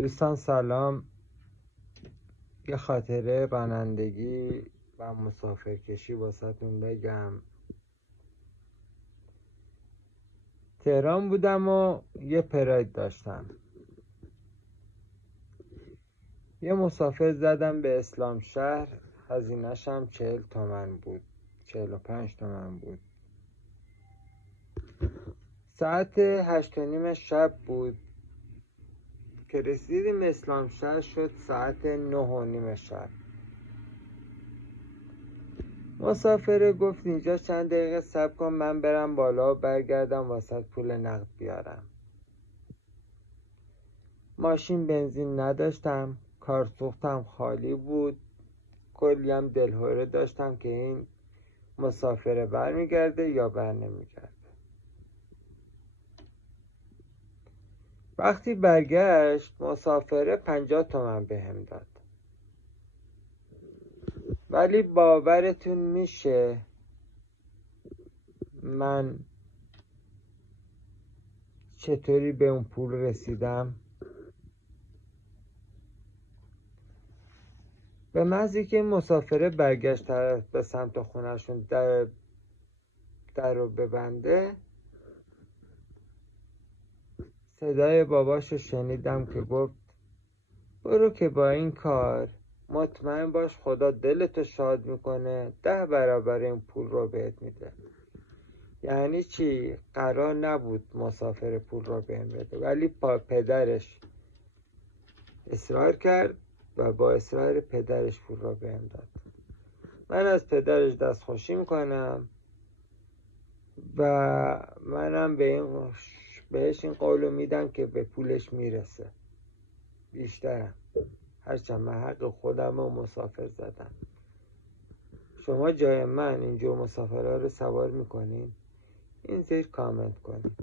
دوستان سلام. یه خاطره رانندگی و مسافرکشی واسهتون بگم. تهران بودم و یه پراید داشتم. یه مسافر زدم به اسلام شهر، هزینه‌ش هم 40 تومن بود، 45 تومن بود. ساعت 8:30 شب بود که رسیدیم اسلام شهر. شد ساعت 9:30 شب. مسافر گفت اینجا چند دقیقه صبر کن، من برم بالا و برگردم واسه پول نقد بیارم. ماشین بنزین نداشتم، کارسوختم خالی بود، کلی هم دلهوره داشتم که این مسافر برمیگرده یا بر نمیگرده. وقتی برگشت مسافر 50 تومن بهم داد. ولی باورتون میشه من چطوری به اون پول رسیدم؟ به محضی که مسافره برگشت طرف به سمت خونهشون در رو ببنده، صدای باباشو شنیدم که گفت برو که با این کار مطمئن باش خدا دلتو شاد میکنه، 10 برابر این پول رو بهت میده. یعنی چی؟ قرار نبود مسافر پول رو بهم بده، ولی پدرش اصرار کرد و با اصرار پدرش پول رو بهم داد. من از پدرش دستخوشی میکنم و منم بهش این قولو میدم که به پولش میرسه بیشترم، هرچند من حق خودم رو مسافر زدم. شما جای من اینجور مسافرها رو سوار میکنین؟ این زیر کامنت کنین.